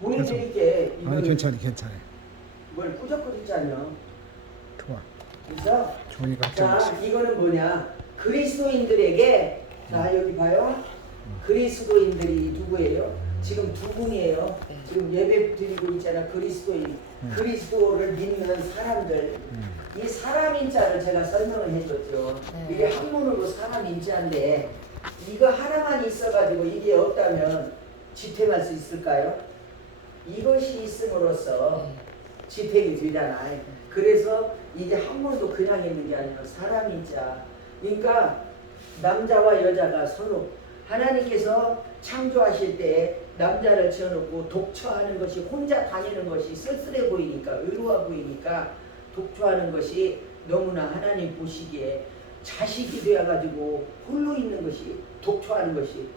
보내드릴게. 아니 괜찮아. 뭘 꾸적꾸적잖여. 좋아. 그래서 좋으니까 자, 합쳐보시. 이거는 뭐냐? 그리스도인들에게 자 여기 봐요. 그리스도인들이 누구예요? 지금 두 분이에요. 지금 예배 드리고 있잖아. 그리스도인. 그리스도를 믿는 사람들. 이 사람인자를 제가 설명을 해줬죠. 이게 한문으로 사람인자인데 이거 하나만 있어가지고 이게 없다면 지탱할 수 있을까요? 이것이 있음으로써 지탱이 되잖아요. 그래서 이게 한문도 그냥 있는 게 아니라 사람인자. 그러니까 남자와 여자가 서로 하나님께서 창조하실 때 남자를 지어놓고 독처하는 것이 혼자 다니는 것이 쓸쓸해 보이니까 의로워 보이니까 독처하는 것이 너무나 하나님 보시기에 자식이 되어가지고 홀로 있는 것이 독처하는 것이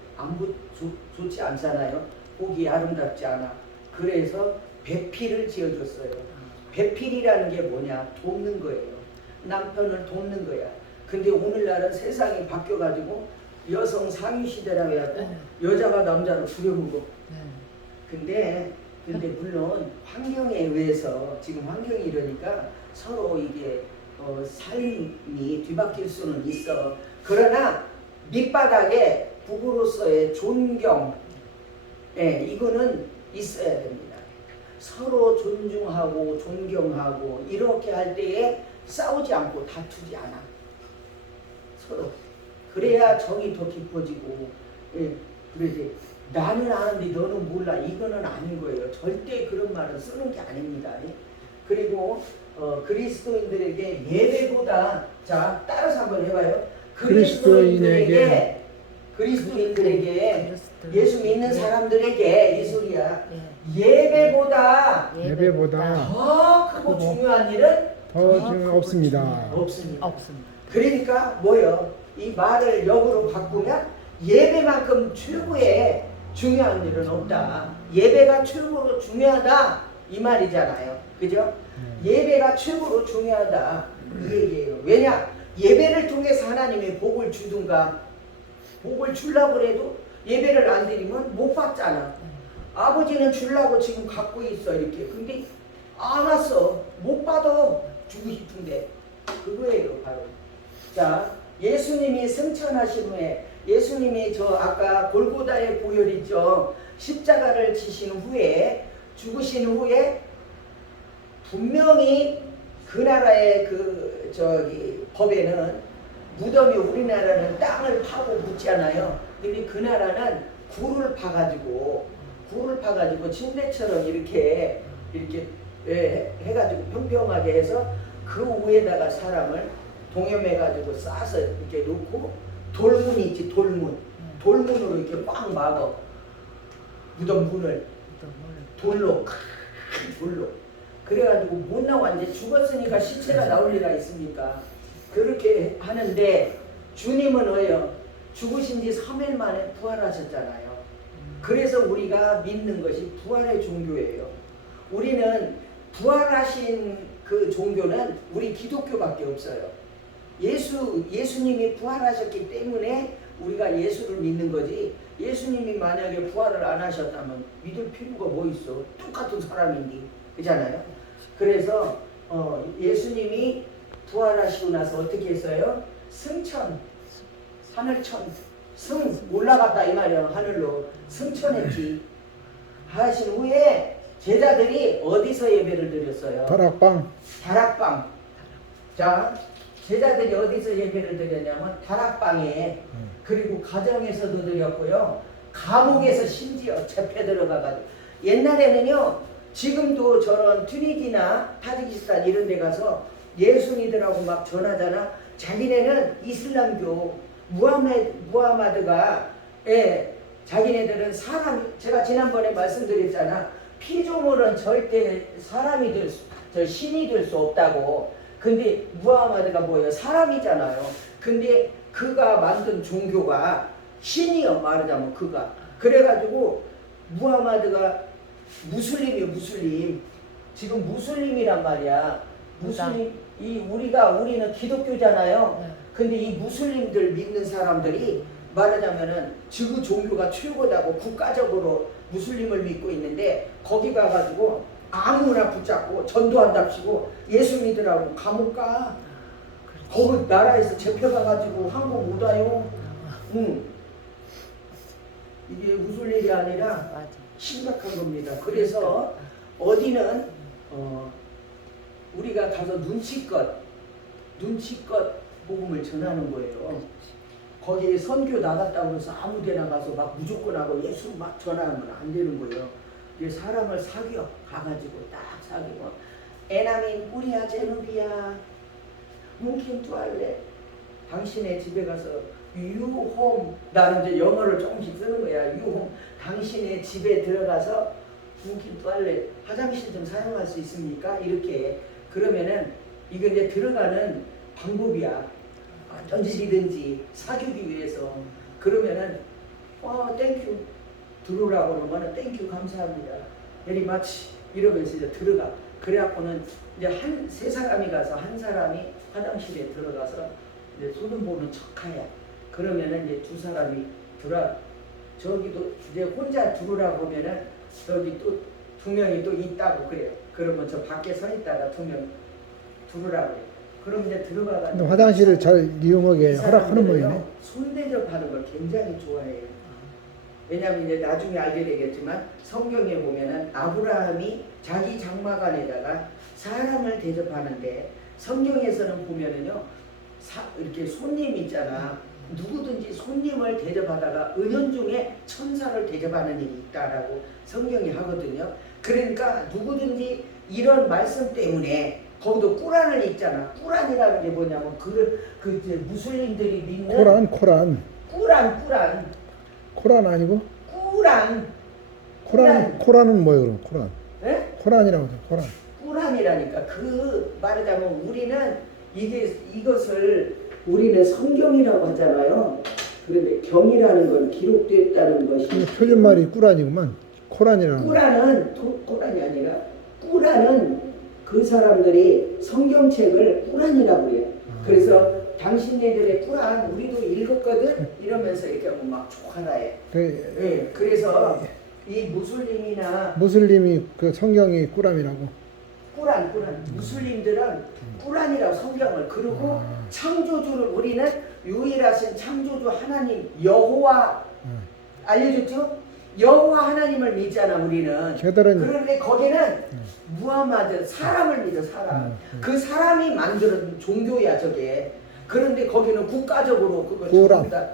좋지 않잖아요. 보기 아름답지 않아. 그래서 배필을 지어줬어요. 배필이라는 게 뭐냐? 돕는 거예요. 남편을 돕는 거야. 근데 오늘날은 세상이 바뀌어가지고 여성 상위시대라고 해갖고 여자가 남자를 부려먹어. 근데 물론 환경에 의해서 지금 환경이 이러니까 서로 이게 삶이 뒤바뀔 수는 있어. 그러나 밑바닥에 부부로서의 존경, 이거는 있어야 됩니다. 서로 존중하고 존경하고 이렇게 할 때에 싸우지 않고 다투지 않아. 서로. 그래야 정이 더 깊어지고, 그러지. 나는 아는데 너는 몰라. 이거는 아닌 거예요. 절대 그런 말은 쓰는 게 아닙니다. 그리고 그리스도인들에게 예배보다, 자 따라서 한번 해봐요. 그리스도인들에게 예수 믿는 사람들에게 이 소리야. 예배보다 더 크고 중요한 일은 더 없습니다. 없습니다. 그러니까 뭐요? 이 말을 역으로 바꾸면 예배만큼 최고의 중요한 일은 없다. 예배가 최고로 중요하다 이 말이잖아요. 그죠? 예배가 최고로 중요하다 이 얘기예요. 왜냐? 예배를 통해서 하나님의 복을 주든가 복을 주려고 해도 예배를 안 드리면 못 받잖아. 아버지는 주려고 지금 갖고 있어 이렇게. 근데 안 왔어. 못 받아. 주고 싶은데. 그거예요 바로. 자, 예수님이 승천하신 후에 예수님이 저 아까 골고다의 보혈이죠. 십자가를 지신 후에 죽으신 후에 분명히 그 나라의 그 저기 법에는 무덤이 우리나라는 땅을 파고 묻잖아요. 근데 그 나라는 굴을 파가지고 침대처럼 이렇게 해가지고 평평하게 해서 그 위에다가 사람을 동염해가지고 싸서 이렇게 놓고 돌문이 있지 돌문으로 이렇게 꽉 막어 무덤 문을 돌로 그래가지고 못 나와. 이제 죽었으니까 시체가 나올 리가 있습니까? 그렇게 하는데 주님은 왜요? 죽으신 지 3일 만에 부활하셨잖아요. 그래서 우리가 믿는 것이 부활의 종교예요. 우리는 부활하신 그 종교는 우리 기독교밖에 없어요. 예수님이 부활하셨기 때문에 우리가 예수를 믿는 거지. 예수님이 만약에 부활을 안 하셨다면 믿을 필요가 뭐 있어? 똑같은 사람인데, 그잖아요. 그래서 예수님이 부활하시고 나서 어떻게 했어요? 승천, 하늘천, 올라갔다 이 말이야. 하늘로 승천했지. 하신 후에 제자들이 어디서 예배를 드렸어요? 다락방. 자, 제자들이 어디서 예배를 드렸냐면 다락방에, 그리고 가정에서도 드렸고요. 감옥에서 심지어 잡혀 들어가가지고. 옛날에는요, 지금도 저런 튀니지나 타지키스탄 이런 데 가서 예순이들하고 막 전하잖아. 자기네는 이슬람교 무하마드가 자기네들은 제가 지난번에 말씀드렸잖아. 피조물은 절대 사람이 신이 될 수 없다고. 근데 무하마드가 뭐예요? 사람이잖아요. 근데 그가 만든 종교가 신이요, 말하자면 그가. 그래가지고 무하마드가 무슬림이요, 무슬림. 지금 무슬림이란 말이야. 무슬림, 우리는 기독교잖아요. 근데 이 무슬림들 믿는 사람들이 말하자면은 그 종교가 최고다고 국가적으로 무슬림을 믿고 있는데 거기 가가지고 아무나 붙잡고 전도한답시고 예수 믿으라고 감옥 가. 거기 나라에서 잡혀가가지고 한국 못 와요. 응. 이게 웃을 일이 아니라 맞아. 심각한 겁니다. 그래서 어디는 우리가 가서 눈치껏 복음을 전하는 거예요. 거기에 선교 나갔다고 해서 아무 데나 가서 막 무조건 하고 예수 막 전하면 안 되는 거예요. 이게 사람을 사귀어 가가지고 딱 사귀고 에나민 우리야 제누비야 뭉킨 투알레 당신의 집에 가서 유홈 나는 이제 영어를 조금씩 쓰는 거야. 유홈 당신의 집에 들어가서 뭉킨 투알레 화장실 좀 사용할 수 있습니까? 이렇게 그러면은 이거 이제 들어가는 방법이야. 어떤지든지 사귀기 위해서 그러면은 땡큐 들어오라고 그러면은 땡큐 감사합니다. very much 이러면서 이제 들어가. 그래갖고는 이제 세 사람이 가서 한 사람이 화장실에 들어가서 이제 손을 보는 척하야. 그러면은 이제 두 사람이 저기도 이제 혼자 들어오라고 하면은 저기 또 두 명이 또 있다고 그래요. 그러면 저 밖에 서 있다가 두 명 들어오라고 해요. 그럼 이제 들어가가지고 화장실을 잘 이용하게 허락하는 모양이네. 손대접하는 걸 굉장히 좋아해요. 왜냐하면 이제 나중에 알게 되겠지만 성경에 보면은 아브라함이 자기 장막안에다가 사람을 대접하는데 성경에서는 보면은요 이렇게 손님 있잖아. 누구든지 손님을 대접하다가 은연중에 천사를 대접하는 일이 있다라고 성경이 하거든요. 그러니까 누구든지 이런 말씀 때문에 거기도 꾸란을 읽잖아. 꾸란이라는 게 뭐냐면 그 이제 무슬림들이 믿는 꾸란 아니고? 꾸란. 코란은 뭐예요, 그럼? 코란. 네? 코란이라고 하죠. 코란. 꾸란이라니까 그 말하자면 우리는 이것을 우리는 성경이라고 하잖아요. 그런데 경이라는 건 기록됐다는 것이 표준말이 꾸란이구만. 코란이라는 거. 꾸란이 아니라 꾸란은 그 사람들이 성경책을 꾸란이라고 해요. 그래서 당신네들의 꾸란 우리도 읽었거든 이러면서 이렇게 하면 막 좋아해. 네, 그래서 이 무슬림이 그 성경이 꾸란이라고. 꾸란 무슬림들은 꾸란이라고 성경을 그리고 창조주를 우리는 유일하신 창조주 하나님 여호와 알려줬죠? 여호와 하나님을 믿잖아 우리는. 그런데 거기는 무하마드 사람을 믿어 사람. 그 사람이 만드는 종교야 저게. 그런데 거기는 국가적으로 그걸 전부 다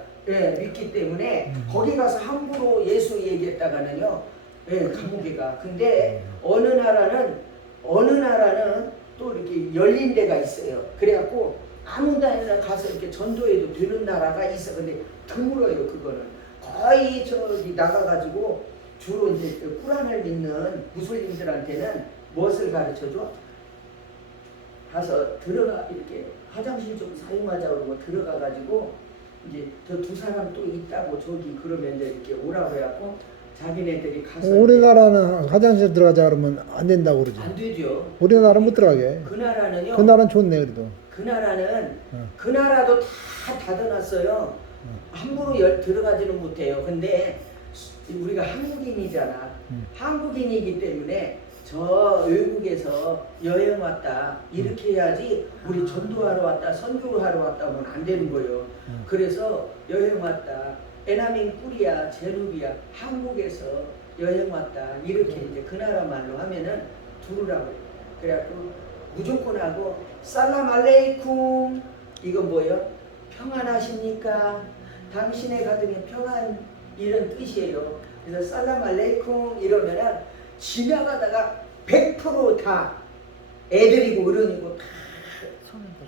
믿기 때문에 거기 가서 함부로 예수 얘기했다가는요 감옥에 가. 근데 어느 나라는 또 이렇게 열린 데가 있어요. 그래갖고 아무 데나 가서 이렇게 전도해도 되는 나라가 있어. 근데 드물어요 그거는. 거의 저기 나가가지고 주로 이제 꾸란을 믿는 무슬림들한테는 무엇을 가르쳐줘? 가서 들어가 이렇게 화장실 좀 사용하자 그러고 들어가가지고 이제 저 두 사람 또 있다고 저기 그러면 이제 이렇게 오라고 해갖고 자기네들이 가서 우리나라는 화장실 들어가자 그러면 안 된다고 그러죠. 안 되죠. 우리나라는 못 들어가게. 그 나라는요. 그 나라는 좋네 그래도. 그 나라는 그 나라도 다 닫아놨어요. 함부로 들어가지는 못해요. 근데 우리가 한국인이잖아. 한국인이기 때문에 저 외국에서 여행 왔다 이렇게 해야지 우리 전도하러 왔다 선교하러 왔다 하면 안 되는 거예요. 그래서 여행 왔다 에나민 꾸리야 제누비야 한국에서 여행 왔다 이렇게 이제 그 나라 말로 하면은 두르라고. 그래갖고 무조건 하고 살람 알레이쿰 이건 뭐예요? 평안하십니까? 당신의 가정에 평안 이런 뜻이에요. 그래서 살람 알레이쿰 이러면은 지나가다가 100% 다 애들이고 어른이고 다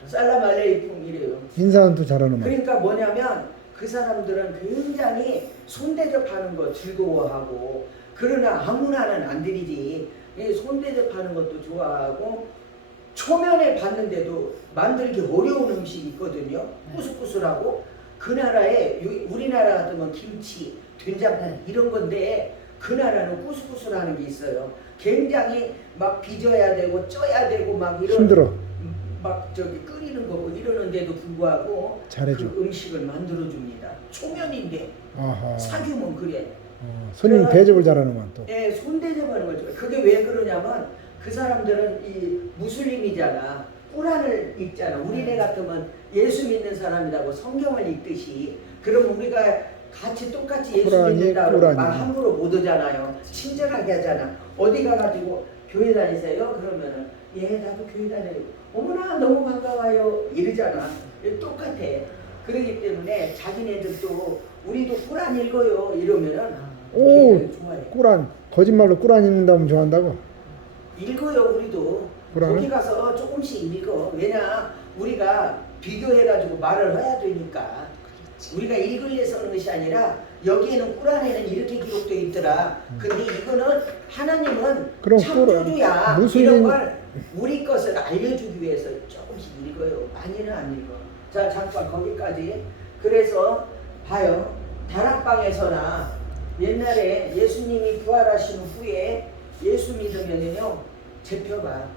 살람 알레이쿰 이래요. 인사는 또 잘하는 말. 그러니까 뭐냐면 그 사람들은 굉장히 손대접하는 거 즐거워하고 그러나 아무나는 안 드리지. 손대접하는 것도 좋아하고 초면에 봤는데도 만들기 어려운 음식이 있거든요. 꾸슬꾸슬하고 그 나라에 우리나라 같으면 김치, 된장국 이런 건데 그 나라는 꾸슬꾸슬하는 게 있어요. 굉장히 막 빚어야 되고 쪄야 되고 막 이런 힘들어. 막 저기 끓이는 거고 이러는데도 불구하고 잘해줘. 그 음식을 만들어 줍니다. 초면인데 아하. 사귀면 그래. 손님 그럼- 대접을 잘하는구만 또. 예, 손대접하는 거죠. 그게 왜 그러냐면 그 사람들은 이 무슬림이잖아. 꾸란을 읽잖아. 우리네 같으면 예수 믿는 사람이라고 성경을 읽듯이 그러면 우리가 같이 똑같이 예수 꾸란이 믿는다고 꾸란이지. 말 함부로 못 하잖아요. 친절하게 하잖아. 어디 가가지고 교회 다니세요? 그러면은 예 나도 교회 다녀요. 어머나 너무 반가워요 이러잖아. 똑같아. 그러기 때문에 자기네들도 우리도 꾸란 읽어요 이러면은 오, 굉장히 좋아해. 꾸란 거짓말로 꾸란 읽는다면 좋아한다고? 읽어요 우리도. 꾸란을? 거기 가서 조금씩 읽어. 왜냐 우리가 비교해가지고 말을 해야 되니까. 우리가 읽으려서 하는 것이 아니라 여기에는 꾸란에는 이렇게 기록되어 있더라. 근데 이거는 하나님은 그럼 창조주야. 무슬림- 이런 걸 우리 것을 알려주기 위해서 조금씩 읽어요. 많이는 안 읽어. 자 잠깐 거기까지. 그래서 봐요. 다락방에서나 옛날에 예수님이 부활하신 후에 예수 믿으면요 잡혀가.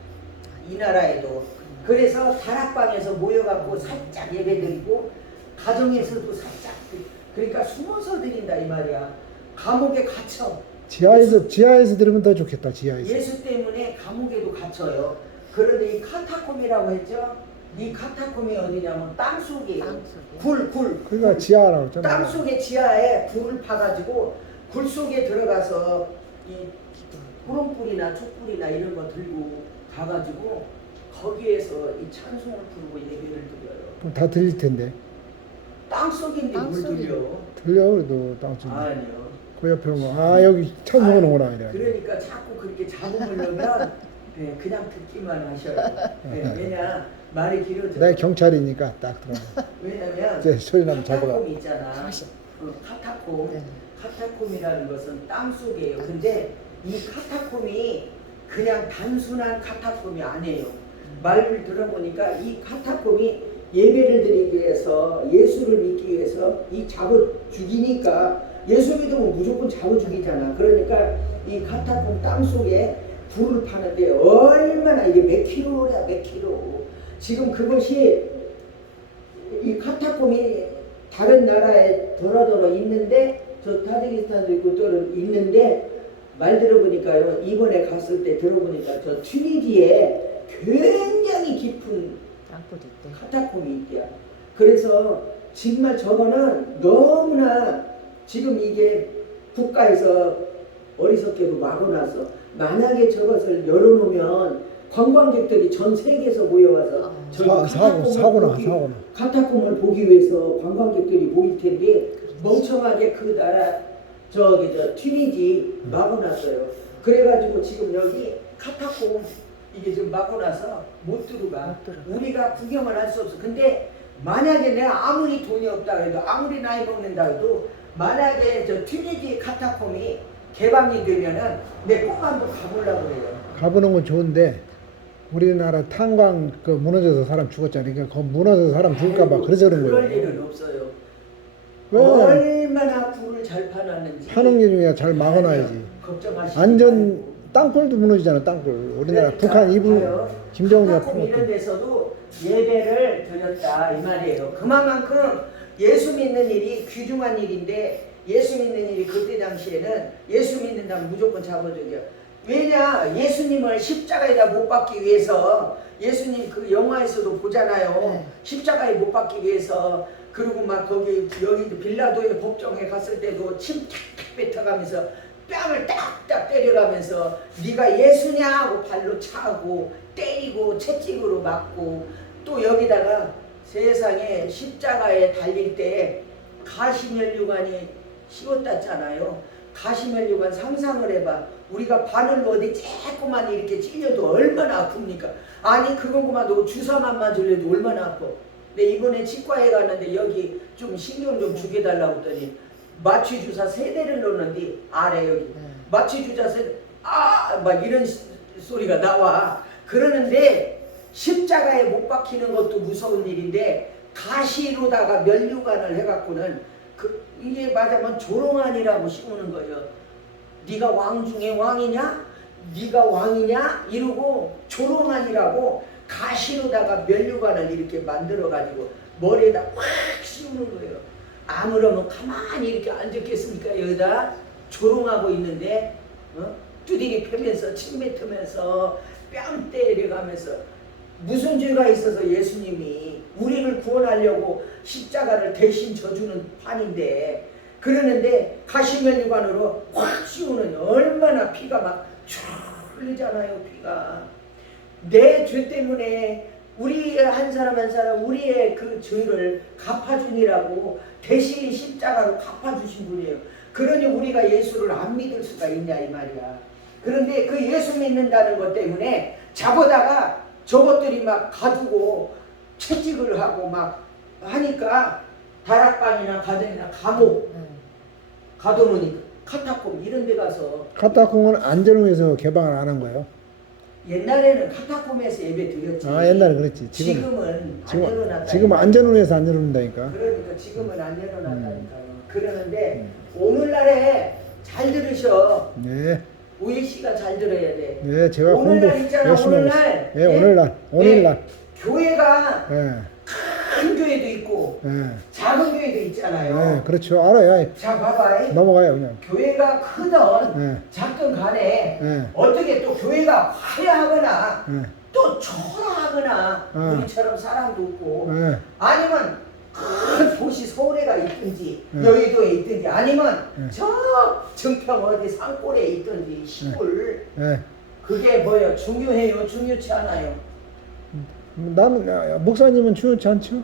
이 나라에도. 그래서 다락방에서 모여갖고 살짝 예배드리고 가정에서도 살짝 그러니까 숨어서 드린다 이 말이야. 감옥에 갇혀. 지하에서 들으면 더 좋겠다. 지하에서. 예수 때문에 감옥에도 갇혀요. 그런데 이 카타콤이라고 했죠. 이 카타콤이 어디냐면 땅 속이에요. 굴. 그러니까 지하라고 했잖아. 땅 속에 지하에 굴을 파가지고 굴 속에 들어가서 이 호롱불이나 촛불이나 이런 거 들고 가가지고 거기에서 이 찬송을 부르고 예배를 드려요. 그럼 다 들릴 텐데. 땅 속인데 뭘 들려? 들려 그래도 땅속. 아니요. 그 옆에 오면 아 여기 찬송하는구나 이래. 그러니까 자꾸 그렇게 잡음을 넣으면 네, 그냥 듣기만 하셔요. 네, 왜냐 말이 길어져. 내가 경찰이니까 딱 들어. 왜냐면 이제 소리 나면 잡아가. 카타콤 있잖아. 그 카타콤. 네. 카타콤이라는 것은 땅 속이에요. 근데 이 카타콤이 그냥 단순한 카타콤이 아니에요. 말을 들어보니까 이 카타콤이 예배를 드리기 위해서 예수를 믿기 위해서 이 잡아 죽이니까 예수 믿으면 무조건 잡아 죽이잖아. 그러니까 이 카타콤 땅 속에 불을 파는데 얼마나 이게 몇 킬로야 몇 킬로. 지금 그것이 이 카타콤이 다른 나라에 돌아돌아 있는데 저 타지키스탄도 있고 또 있는데 말 들어보니까요 이번에 갔을 때 들어보니까 저 튀니지에 굉장히 깊은 땅굴이 있대. 카타콤이 있대요. 그래서 정말 저거는 너무나 지금 이게 국가에서 어리석게도 막아놨어. 만약에 저것을 열어놓으면 관광객들이 전 세계에서 모여와서 저기 사고나. 카타콤을 보기 위해서 관광객들이 모일 텐데 멍청하게 그 나라 저기 저 튀니지 막아놨어요. 그래가지고 지금 여기 카타콤 이게 지금 막아놔서 못 들어가. 우리가 구경을 할 수 없어. 근데 만약에 내가 아무리 돈이 없다 해도 아무리 나이 먹는다 해도 만약에 저 튀니지 카타콤이 개방이 되면은 내 꼭 한번 가보려고 그래요. 가보는 건 좋은데 우리나라 탄광 그 무너져서 사람 죽었잖아. 그러니까 그 무너져서 사람 죽을까봐 그래서 그런 그럴 거예요. 일은 없어요. 왜? 얼마나 굴을 잘 파놨는지. 파는 게 중에 잘 막아놔야지. 걱정하시지 안전 말고. 땅굴도 무너지잖아. 땅굴. 우리나라 그러니까 북한 이분 봐요. 김정은이가 카타콤 이런 파놓고. 데서도 예배를 드렸다 이 말이에요. 그만큼 예수 믿는 일이 귀중한 일인데 예수 믿는 일이 그때 당시에는 예수 믿는다면 무조건 잡아줘요. 왜냐 예수님을 십자가에다 못 박기 위해서 예수님 그 영화에서도 보잖아요. 네. 십자가에 못 박기 위해서 그리고 막 거기 여기 빌라도의 법정에 갔을 때도 침 탁탁 뱉어가면서 뺨을 딱딱 때려가면서 네가 예수냐 하고 발로 차고 때리고 채찍으로 맞고 또 여기다가 세상에 십자가에 달릴 때 가시면류관이 씌웠다잖아요. 가시면류관 상상을 해봐. 우리가 바늘로 어디 조금만 이렇게 찔려도 얼마나 아픕니까? 아니 그거구만 너 주사만 맞으려도 얼마나 아파. 근데 이번에 치과에 갔는데 여기 좀 신경 좀 주게 달라고 했더니 마취 주사 3대를 놓는데 아래 여기 마취 주사 3대 막 이런 소리가 나와. 그러는데 십자가에 못 박히는 것도 무서운 일인데 가시로다가 면류관을 해갖고는 이게 맞으면 조롱안이라고 씌우는 거예요. 네가 왕 중에 왕이냐? 네가 왕이냐? 이러고 조롱안이라고 가시로다가 면류관을 이렇게 만들어가지고 머리에다 확 씌우는 거예요. 아무러면 가만히 이렇게 앉았겠습니까 여기다? 조롱하고 있는데 두드기 펴면서 침 뱉으면서 뺨 때려가면서 무슨 죄가 있어서 예수님이 우리를 구원하려고 십자가를 대신 져주는 판인데 그러는데 가시면유관으로 확 씌우는 얼마나 피가 막 흘리잖아요. 피가 내 죄 때문에 우리 한 사람 한 사람 우리의 그 죄를 갚아주니라고 대신 십자가로 갚아주신 분이에요. 그러니 우리가 예수를 안 믿을 수가 있냐 이 말이야. 그런데 그 예수 믿는다는 것 때문에 잡아다가 저것들이 막 가두고 채찍을 하고 막 하니까 다락방이나 가정이나 감옥 가둬놓으니까 카타콤 이런 데 가서 카타콤은 안전후에서 개방을 안 한 거예요. 옛날에는 카타콤에서 예배 드렸지. 아 옛날에 그랬지. 지금은 안 열어놨다. 지금 안전운에서 안 열어놓는다니까. 그러니까 지금은 안 열어놨다니까요. 그러는데 오늘날에 잘 들으셔. 네. 우일 씨가 잘 들어야 돼. 네, 제가 공부 오늘날 있잖아. 열심히 하겠습니다. 오늘날. 네, 오늘날. 오늘날. 교회가 네. 큰 교회도 있고 네. 작은 교회도 있잖아요. 네, 그렇죠. 알아요. 자 봐봐. 넘어가요, 그냥. 교회가 크던 네. 작든 간에 네. 어떻게 또 교회가 화려하거나 네. 또 초라하거나 우리처럼 사람도 없고 네. 아니면 큰 도시 서울에가 있든지 네. 여의도에 있든지 아니면 네. 저 정평 어디 산골에 있든지 시골 네. 그게 뭐예요? 중요해요? 중요치 않아요? 나는 목사님은 중요치 않죠?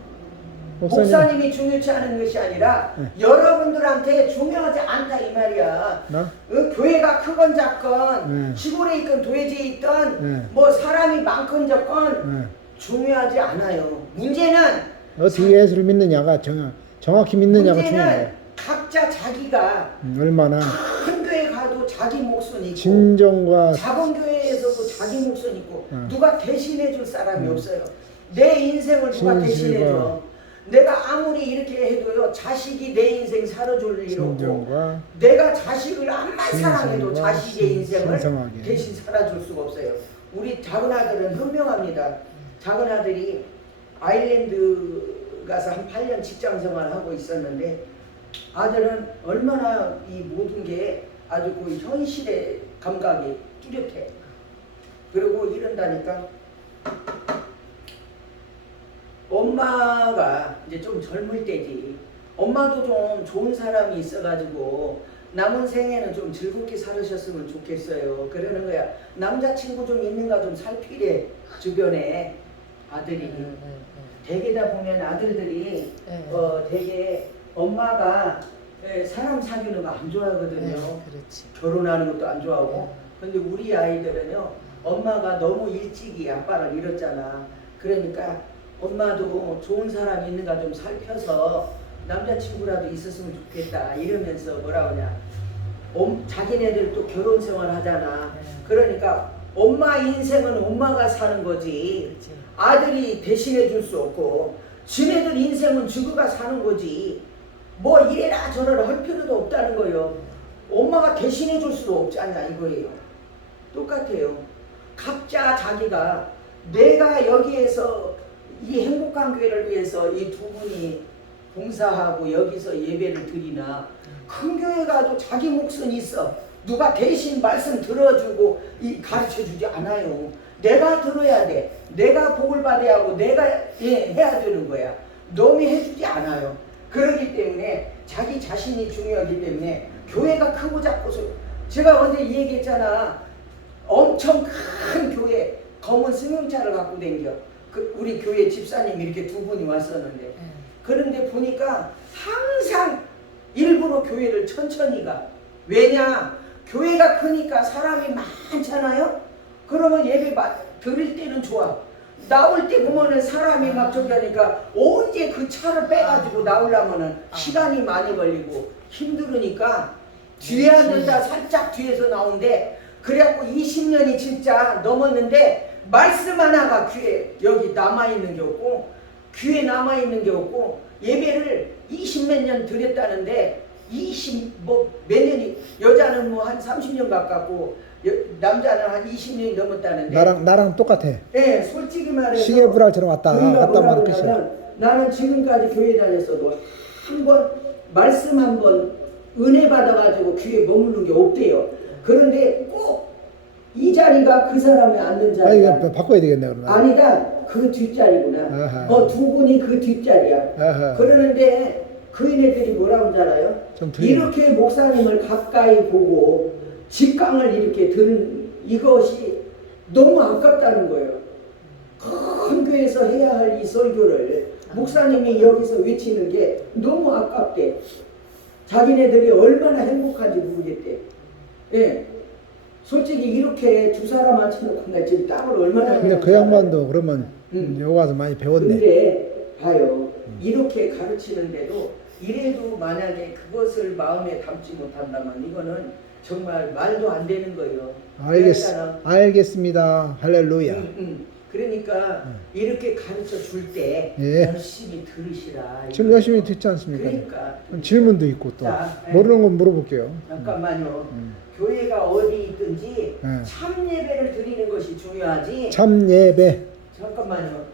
목사님이 중요치 않은 것이 아니라 네. 여러분들한테 중요하지 않다 이 말이야. 나? 교회가 크건 작건 네. 시골에 있건 도시에 있던 네. 뭐 사람이 많건 적건 네. 중요하지 않아요. 문제는 어떻게 예수를 믿느냐가 정확히 믿느냐가 중요해요. 문제는 각자 자기가 얼마나 큰 교회 가도 자기 목소리 있고 진정과 작은 교회에서도 자기 목소리 있고 응. 누가 대신해 줄 사람이 없어요. 내 인생을 누가 대신해 진실과 줘. 내가 아무리 이렇게 해도요 자식이 내 인생 살아줄 일 없고 진정과 내가 자식을 암만 사랑해도 신성과 자식의 인생을 신성하게. 대신 살아줄 수가 없어요. 우리 작은 아들은 현명합니다. 작은 아들이 아일랜드 가서 한 8년 직장 생활하고 있었는데 아들은 얼마나 이 모든 게 아주 그 현실의 감각이 뚜렷해. 그리고 이런다니까 엄마가 이제 좀 젊을 때지. 엄마도 좀 좋은 사람이 있어가지고 남은 생에는 좀 즐겁게 살으셨으면 좋겠어요. 그러는 거야. 남자친구 좀 있는가 좀 살피래. 주변에 아들이. 대개다 보면 아들들이 되게 엄마가 사람 사귀는 거 안 좋아하거든요. 그렇지. 결혼하는 것도 안 좋아하고. 근데 우리 아이들은요. 엄마가 너무 일찍이 아빠를 잃었잖아. 그러니까 엄마도 좋은 사람이 있는가 좀 살펴서 남자친구라도 있었으면 좋겠다 이러면서 뭐라 그러냐 자기네들 또 결혼 생활 하잖아. 그러니까 엄마 인생은 엄마가 사는 거지 아들이 대신해 줄 수 없고 지네들 인생은 지구가 사는 거지 뭐 이래라 저래라 할 필요도 없다는 거예요. 엄마가 대신해 줄 수도 없지 않냐 이거예요. 똑같아요. 각자 자기가 내가 여기에서 이 행복한 교회를 위해서 이 두 분이 봉사하고 여기서 예배를 드리나 큰 교회 가도 자기 몫은 있어. 누가 대신 말씀 들어주고 가르쳐주지 않아요. 내가 들어야 돼. 내가 복을 받아야 하고 내가 해야 되는 거야. 남이 해주지 않아요. 그렇기 때문에 자기 자신이 중요하기 때문에 교회가 크고 작고서 제가 언제 이 얘기했잖아. 엄청 큰 교회 검은 승용차를 갖고 다녀. 우리 교회 집사님이 이렇게 두 분이 왔었는데 그런데 보니까 항상 일부러 교회를 천천히 가. 왜냐? 교회가 크니까 사람이 많잖아요. 그러면 예배 드릴 때는 좋아. 나올 때 보면은 사람이 막 저기 하니까 언제 그 차를 빼가지고 나오려면은 시간이 많이 걸리고 힘들으니까 뒤에 앉았다 살짝 뒤에서 나오는데 그래갖고 20년이 진짜 넘었는데 말씀 하나가 귀에 여기 남아있는 게 없고 귀에 남아있는 게 없고 예배를 20몇 년 드렸다는데 20몇 년이 여자는 뭐 한 30년 가깝고 남자는 한 20년이 넘었다는데 나랑 똑같아. 네, 솔직히 말해서 시계불알처럼 왔다 말은 끝이야. 나는 지금까지 교회 다녔어도 한 번 말씀 한 번 은혜 받아가지고 귀에 머무는 게 없대요. 그런데 꼭 이 자리가 그 사람이 앉는 아 이거 자리야. 바꿔야 되겠네 그러면. 아니다. 그 뒷자리구나. 아하. 두 분이 그 뒷자리야. 아하. 그러는데 그 얘네들이 뭐라고 줄 알아요? 좀 틀리네. 이렇게 목사님을 가까이 보고 직강을 이렇게 들은 이것이 너무 아깝다는 거예요. 큰 교회에서 해야 할 이 설교를 목사님이 여기서 외치는 게 너무 아깝대. 자기네들이 얼마나 행복한지 모르겠대. 예. 솔직히 이렇게 두 사람 앉혀놓고 나 지금 땀을 얼마나 근데 그 양반도 그러면 여기 와서 많이 배웠네. 근데 봐요. 이렇게 가르치는데도 이래도 만약에 그것을 마음에 담지 못한다면 이거는 정말 말도 안 되는 거예요. 그러니까 알겠습니다. 할렐루야. 그러니까 이렇게 가르쳐 줄 때 예. 열심히 들으시라. 지금 열심히 듣지 않습니까? 그러니까 질문도 있고 또 자, 모르는 건 물어볼게요. 잠깐만요. 교회가 어디 있든지 예. 참 예배를 드리는 것이 중요하지. 참 예배. 잠깐만요.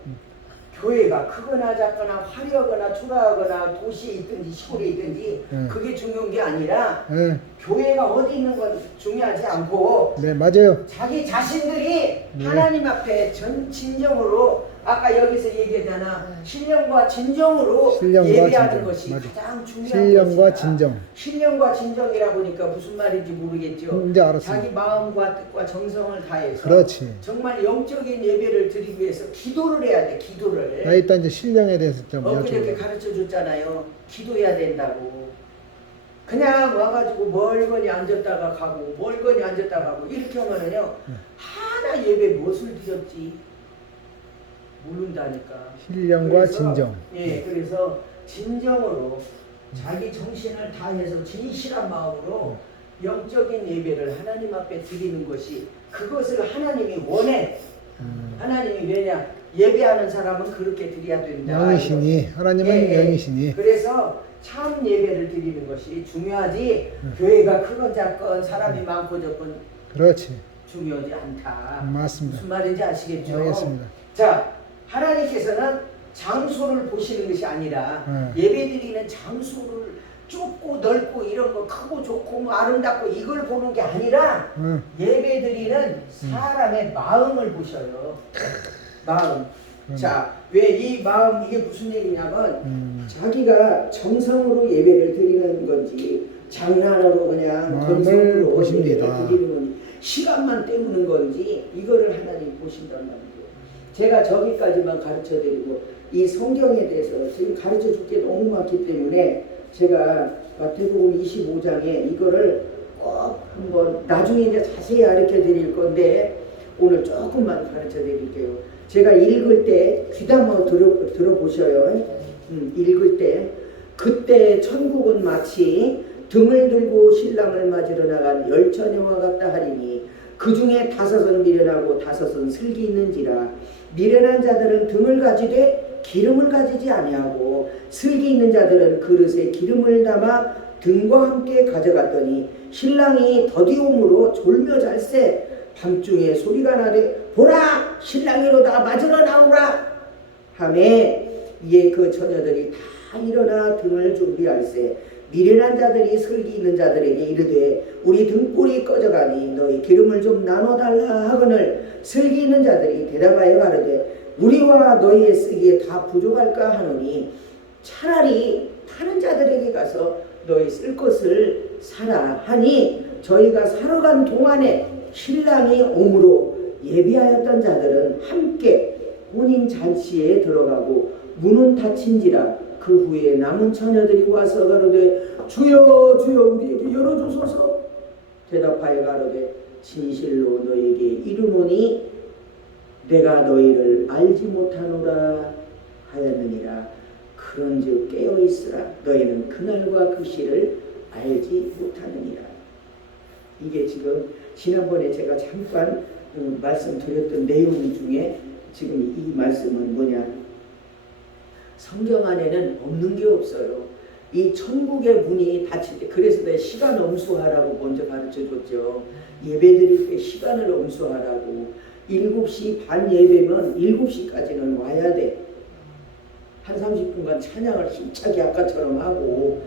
교회가 크거나 작거나 화려하거나 초라하거나 도시에 있든지 시골에 있든지 그게 중요한 게 아니라 예. 교회가 어디 있는 건 중요하지 않고 네 맞아요. 자기 자신들이 하나님 앞에 진정으로 아까 여기서 얘기했잖아. 신령과 진정으로 신령과 예배하는 진정. 것이 맞아. 가장 중요한 신령과 것이다. 진정. 신령과 진정이라 보니까 무슨 말인지 모르겠죠. 이제 알았어. 자기 마음과 뜻과 정성을 다해서 그렇지. 정말 영적인 예배를 드리기 위해서 기도를 해야 돼. 기도를. 나 일단 이제 신령에 대해서 좀 그렇게 여쭤볼게요. 가르쳐 줬잖아요. 기도해야 된다고. 그냥 와가지고 멀거니 앉았다가 가고 멀거니 앉았다가 가고 이렇게 하면은요 하나 예배 무엇을 드렸지 모른다니까. 신령과 그래서, 진정. 예, 그래서 진정으로 자기 정신을 다해서 진실한 마음으로 영적인 예배를 하나님 앞에 드리는 것이 그것을 하나님이 원해. 하나님이 왜냐 예배하는 사람은 그렇게 드려야 된다. 영이시니 하나님은 영이시니. 그래서 참 예배를 드리는 것이 중요하지 교회가 크건 작건 사람이 많고 적건 그렇지. 중요하지 않다. 맞습니다. 무슨 말인지 아시겠죠? 알겠습니다. 자, 하나님께서는 장소를 보시는 것이 아니라 예배드리는 장소를 좁고 넓고 이런 거 크고 좋고 뭐 아름답고 이걸 보는 게 아니라 예배드리는 사람의 마음을 보셔요. 마음. 자, 왜 이 마음 이게 무슨 얘기냐면 자기가 정성으로 예배를 드리는 건지 장난으로 그냥 마음을 건성으로 보십니다. 예배를 드리는 건지 시간만 때우는 건지 이거를 하나님이 보신단 말이에요. 제가 저기까지만 가르쳐드리고 이 성경에 대해서 지금 가르쳐줄 게 너무 많기 때문에 제가 마태복음 25장에 이거를 꼭 한번 나중에 이제 자세히 가르쳐 드릴 건데 오늘 조금만 가르쳐 드릴게요. 제가 읽을 때 귀담아 들어보셔요. 읽을 때 그때 천국은 마치 등을 들고 신랑을 맞으러 나간 열처녀와 같다 하리니 그 중에 5은 미련하고 5은 슬기 있는지라. 미련한 자들은 등을 가지되 기름을 가지지 아니하고 슬기 있는 자들은 그릇에 기름을 담아 등과 함께 가져갔더니 신랑이 더디움으로 졸며 잘새 밤중에 소리가 나되 보라 신랑이로다 맞으러 나오라 하매 이에 그 처녀들이 다 일어나 등을 준비할세 미련한 자들이 슬기 있는 자들에게 이르되 우리 등불이 꺼져가니 너희 기름을 좀 나눠달라 하거늘 슬기 있는 자들이 대답하여 가로되 우리와 너희의 쓰기에 다 부족할까 하노니 차라리 파는 자들에게 가서 너희 쓸 것을 사라 하니 저희가 사러 간 동안에 신랑이 오므로 예비하였던 자들은 함께 혼인 잔치에 들어가고 문은 닫힌지라. 그 후에 남은 처녀들이 와서 가로되 주여 주여 우리에게 열어주소서. 대답하여 가로되 진실로 너희에게 이르노니 내가 너희를 알지 못하노라 하였느니라. 그런즉 깨어있으라. 너희는 그날과 그 시를 알지 못하느니라. 이게 지금 지난번에 제가 잠깐 말씀드렸던 내용 중에 지금 이 말씀은 뭐냐? 성경 안에는 없는 게 없어요. 이 천국의 문이 닫힐 때 그래서 내가 시간 엄수하라고 먼저 가르쳐줬죠. 예배드릴 때 시간을 엄수하라고. 7시 반 예배면 7시까지는 와야 돼. 한 30분간 찬양을 힘차게 아까처럼 하고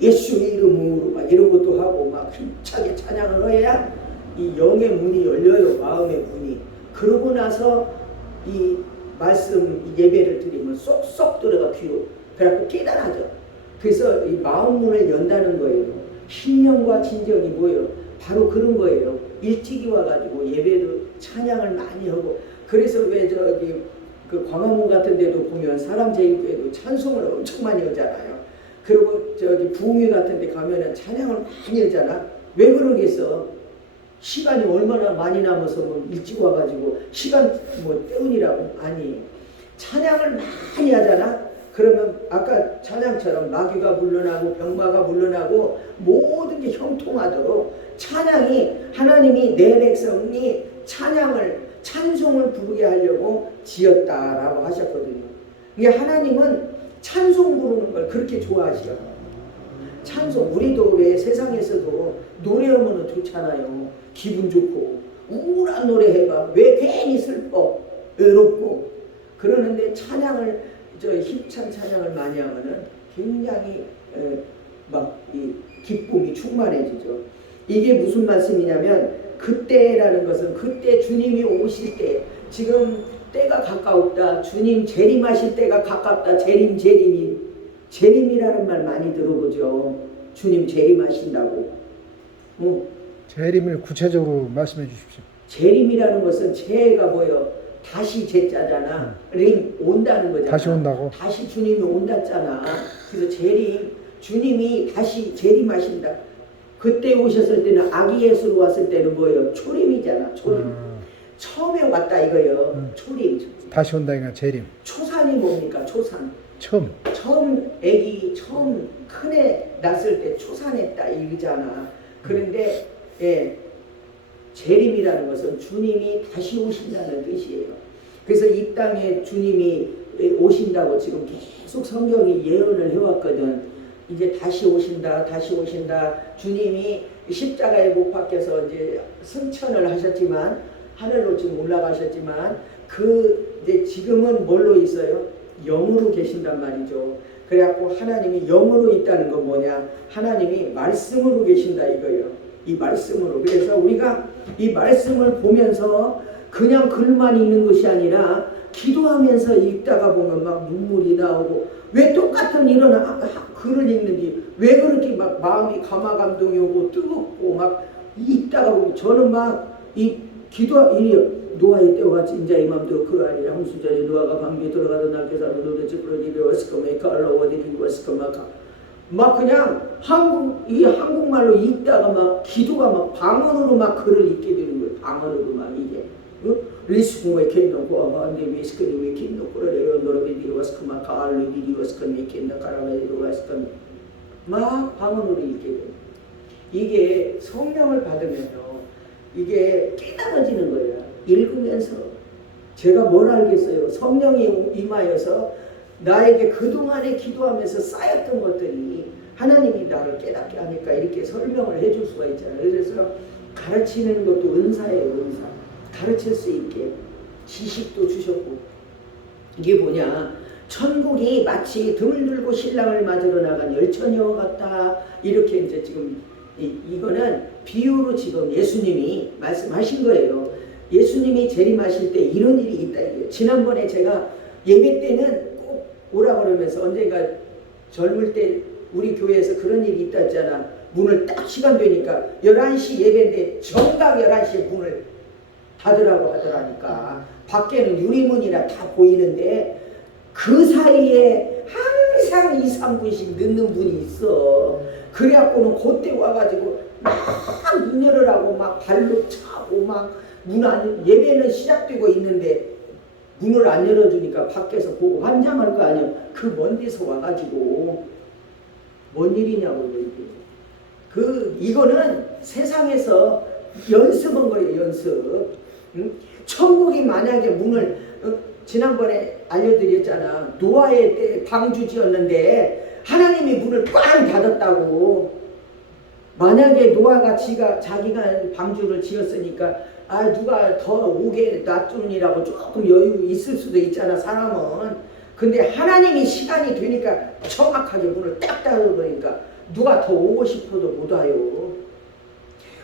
예수의 이름으로 막 이런 것도 하고 막 힘차게 찬양을 해야 이 영의 문이 열려요. 마음의 문이. 그러고 나서 이 말씀 이 예배를 드리면 쏙쏙 들어가 귀로. 그래갖고 깨달아져. 그래서 이 마음 문을 연다는 거예요. 신령과 진정이 뭐예요? 바로 그런 거예요. 일찍이 와가지고 예배도 찬양을 많이 하고. 그래서 왜 저기 그 광화문 같은 데도 보면 사람 제일교회도 찬송을 엄청 많이 하잖아요. 그리고 저기 부흥회 같은 데 가면은 찬양을 많이 하잖아. 왜 그러겠어? 시간이 얼마나 많이 남아서 뭐 일찍 와가지고 시간 뭐 때우니라고. 아니, 찬양을 많이 하잖아. 그러면 아까 찬양처럼 마귀가 물러나고 병마가 물러나고 모든 게 형통하도록 찬양이 하나님이 내 백성이 찬송을 부르게 하려고 지었다라고 하셨거든요. 이게 하나님은 찬송 부르는 걸 그렇게 좋아하시요. 찬송, 우리도 왜 세상에서도 노래하면 좋잖아요. 기분 좋고 우울한 노래 해봐. 왜 괜히 슬퍼 외롭고. 그러는데 찬양을 힘찬 찬양을 많이 하면은 굉장히 막 이 기쁨이 충만해지죠. 이게 무슨 말씀이냐면 그때라는 것은 그때 주님이 오실 때, 지금 때가 가까웠다. 주님 재림하실 때가 가깝다. 재림이라는 말 많이 들어보죠. 주님 재림하신다고. 재림을 구체적으로 말씀해 주십시오. 재림이라는 것은 재가 뭐예요? 다시 제자잖아. 림 온다는 거잖아. 다시 온다고? 다시 주님이 온다잖아. 그래서 재림, 주님이 다시 재림하신다. 그때 오셨을 때는 아기 예수로 왔을 때는 뭐예요? 초림이잖아. 초림. 처음에 왔다 이거예요. 초림. 다시 온다니까 재림. 초산이 뭡니까? 초산. 처음 애기 처음 큰애 낳았을 때 초산했다 이거잖아. 그런데 재림이라는 것은 주님이 다시 오신다는 뜻이에요. 그래서 이 땅에 주님이 오신다고 지금 계속 성경이 예언을 해왔거든. 이제 다시 오신다. 주님이 십자가에 못 박혀서 이제 승천을 하셨지만, 하늘로 지금 올라가셨지만, 이제 지금은 뭘로 있어요? 영으로 계신단 말이죠. 그래갖고 하나님이 영으로 있다는 건 뭐냐? 하나님이 말씀으로 계신다 이거예요. 이 말씀으로. 그래서 우리가 이 말씀을 보면서 그냥 글만 읽는 것이 아니라 기도하면서 읽다가 보면 막 눈물이 나오고, 왜 똑같은 이런 글을 읽는지 왜 그렇게 막 마음이 감화감동이 오고 뜨겁고 막 읽다가 보면, 저는 막 이 노아의 때와 진짜 이맘도 그 아니라 홍수전에 노아가 방비에 들어가던 날께서는 도대체 그런 일이 왔을까 깔러 어디를 왔을까 막 그냥 한국말로 읽다가 막 기도가 막 방언으로 막 글을 읽게 되는 거예요. 방언으로 막 이게 리스공에 캔놓고 한데 위스크림에 캔놓고 노래비디리 왔을까 가을리비디 왔을까 캔나 가라메디로 왔을까 막 방언으로 읽게 돼요. 이게 성령을 받으면요, 이게 깨달아지는 거예요. 읽으면서 제가 뭘 알겠어요. 성령이 임하여서 나에게 그동안에 기도하면서 쌓였던 것들이 하나님이 나를 깨닫게 하니까 이렇게 설명을 해줄 수가 있잖아요. 그래서 가르치는 것도 은사예요. 은사. 가르칠 수 있게 지식도 주셨고, 이게 뭐냐, 천국이 마치 등을 들고 신랑을 맞으러 나간 열처녀 같다 이렇게 이제 지금 이거는 비유로 지금 예수님이 말씀하신 거예요. 예수님이 재림하실 때 이런 일이 있다 이거예요. 지난번에 제가 예배 때는 꼭 오라 그러면서 언젠가 젊을 때 우리 교회에서 그런 일이 있다 했잖아. 문을 딱 시간 되니까 11시 예배인데 정각 11시에 문을 닫으라고 하더라니까. 밖에는 유리문이라 다 보이는데 그 사이에 항상 2, 3분씩 늦는 분이 있어. 그래갖고는 그때 와가지고 막 문 열으라고 막 발로 차고 막 예배는 시작되고 있는데 문을 안 열어주니까 밖에서 보고 환장할 거 아니야. 그 먼 데서 와가지고 뭔 일이냐고 이게. 이거는 세상에서 연습한 거예요. 연습. 응? 천국이 만약에 문을 지난번에 알려드렸잖아. 노아의 때 방주 지었는데 하나님이 문을 꽝 닫았다고. 만약에 노아가 자기가 방주를 지었으니까 누가 더 오게 놔두느니라고 조금 여유 있을 수도 있잖아, 사람은. 근데 하나님이 시간이 되니까 정확하게 문을 딱 닫아버리니까 누가 더 오고 싶어도 못 와요.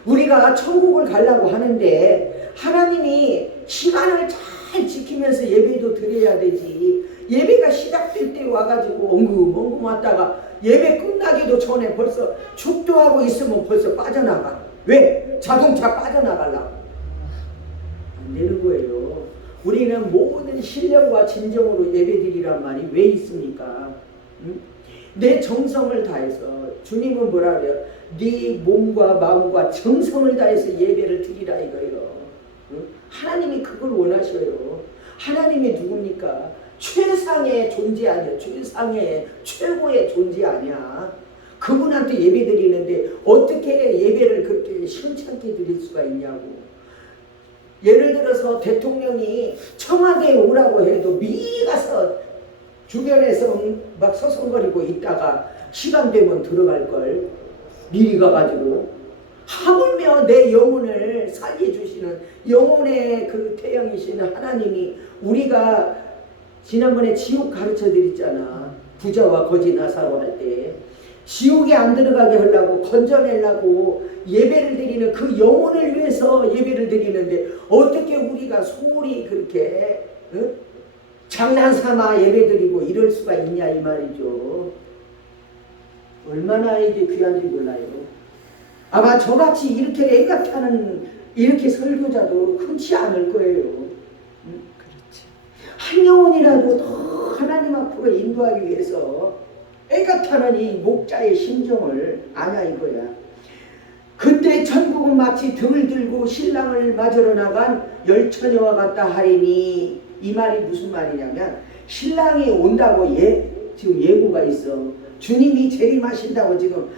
우리가 천국을 가려고 하는데 하나님이 시간을 잘 지키면서 예배도 드려야 되지. 예배가 시작될 때 와가지고 엉금 왔다가 예배 끝나기도 전에 벌써 축도하고 있으면 벌써 빠져나가. 왜? 자동차 빠져나가려고. 안 되는 거예요. 우리는 모든 신령과 진정으로 예배드리란 말이 왜 있습니까? 응? 내 정성을 다해서, 주님은 뭐라 그래요? 네 몸과 마음과 정성을 다해서 예배를 드리라 이거예요. 응? 하나님이 그걸 원하셔요. 하나님이 누굽니까? 최상의 존재 아니야. 최고의 존재 아니야. 그분한테 예배 드리는데 어떻게 예배를 그렇게 심찮게 드릴 수가 있냐고. 예를 들어서 대통령이 청와대에 오라고 해도 미리 가서 주변에서 막 서성거리고 있다가 시간 되면 들어갈 걸. 미리 가가지고 하물며 내 영혼을 살려주시는 영혼의 그 태양이신 하나님이, 우리가 지난번에 지옥 가르쳐 드렸잖아. 부자와 거지 나사로 할 때 지옥에 안 들어가게 하려고 건져내려고 예배를 드리는 그 영혼을 위해서 예배를 드리는데 어떻게 우리가 소홀히 그렇게 장난삼아 예배 드리고 이럴 수가 있냐 이 말이죠. 얼마나 이게 귀한지 몰라요. 아마 저같이 이렇게 애같하는 이렇게 설교자도 흔치 않을 거예요. 그렇지. 한 영혼이라도 더 하나님 앞으로 인도하기 위해서 애같하는 이 목자의 심정을 아냐 이거야. 그때 천국은 마치 등을 들고 신랑을 맞으러 나간 열처녀와 같다 하리니, 이 말이 무슨 말이냐면 신랑이 온다고 지금 예고가 있어. 주님이 재림하신다고 지금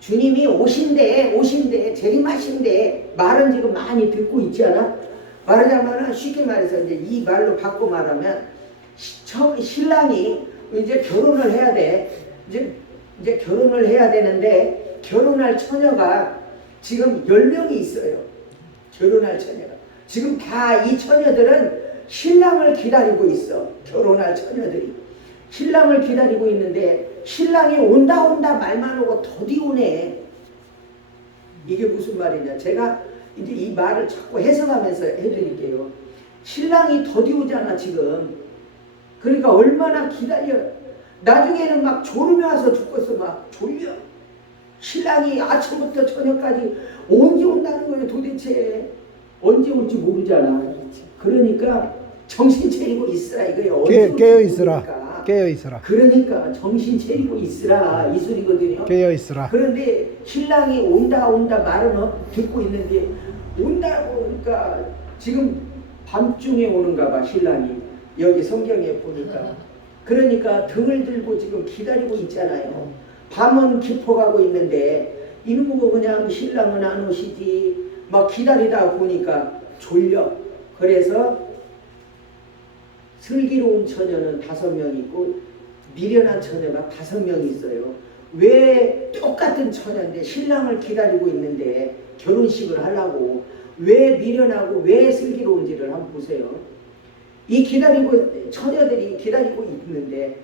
주님이 오신대 재림하신대 말은 지금 많이 듣고 있지 않아? 말하자면 쉽게 말해서 이제 이 말로 바꿔 말하면 신랑이 이제 결혼을 해야 돼. 이제 결혼을 해야 되는데 결혼할 처녀가 지금 10명이 있어요. 결혼할 처녀가. 지금 다 이 처녀들은 신랑을 기다리고 있어. 결혼할 처녀들이. 신랑을 기다리고 있는데 신랑이 온다 말만 하고 더디 오네. 이게 무슨 말이냐. 제가 이제 이 말을 자꾸 해석하면서 해드릴게요. 신랑이 더디 오잖아 지금. 그러니까 얼마나 기다려. 나중에는 막 졸음이 와서 죽겠어. 막 졸려. 신랑이 아침부터 저녁까지 언제 온다는 거예요 도대체. 언제 올지 모르잖아. 그러니까 정신 차리고 있으라 이거예요. 깨어 있으라. 깨어 있으라. 그러니까 정신 차리고 있으라 이 소리거든요. 깨어 있으라. 그런데 신랑이 온다 말은 듣고 있는데 온다고 그러니까 지금 밤중에 오는가 봐 신랑이. 여기 성경에 보니까. 그러니까 등을 들고 지금 기다리고 있잖아요. 밤은 깊어가고 있는데 이놈의 그냥 신랑은 안 오시지. 막 기다리다 보니까 졸려. 그래서 슬기로운 처녀는 5명 있고 미련한 처녀가 5명 있어요. 왜 똑같은 처녀인데 신랑을 기다리고 있는데 결혼식을 하려고 왜 미련하고 왜 슬기로운지를 한번 보세요. 이 처녀들이 기다리고 있는데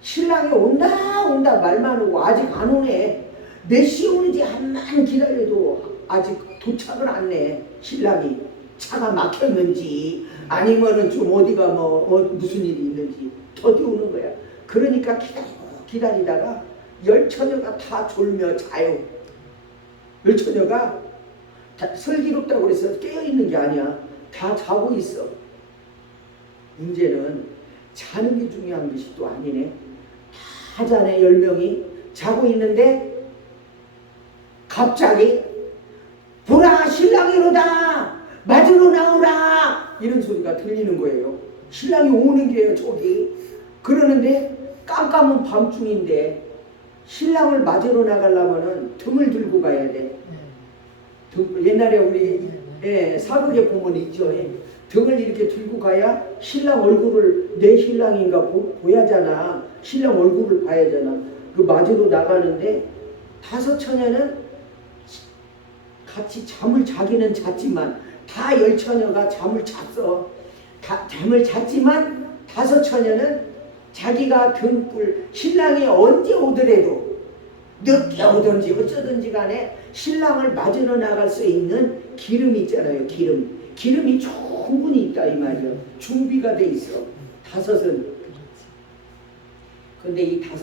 신랑이 온다 말만 오고 아직 안 오네. 몇 시 오는지 한만 기다려도 아직 도착을 안 해. 신랑이 차가 막혔는지 아니면은 좀 어디가 무슨 일이 있는지 더디 오는 거야. 그러니까 기다리다가 열처녀가 다 졸며 자요. 열처녀가 슬기롭다고 그래서 깨어있는 게 아니야. 다 자고 있어. 문제는 자는 게 중요한 것이 또 아니네. 다 자네 10명이 자고 있는데 갑자기 보라 신랑이 오다 맞으러 나오라 이런 소리가 들리는 거예요. 신랑이 오는 게요 저기. 그러는데 깜깜한 밤중인데 신랑을 맞으러 나가려면은 등을 들고 가야 돼. 옛날에 우리 사극에 보면 있죠. 등을 이렇게 들고 가야 신랑 얼굴을 내 신랑인가 보야잖아. 신랑 얼굴을 봐야잖아. 그 맞으러 나가는데 5 처녀는 같이 잠을 자기는 잤지만 다 10 처녀가 잠을 잤어. 잠을 잤지만 5 처녀는 자기가 등불 신랑이 언제 오더라도 늦게 오든지 어쩌든지 간에 신랑을 맞으러 나갈 수 있는 기름이 있잖아요. 기름이 충분히 있다 이 말이에요. 준비가 돼 있어. 5은. 근데 이 5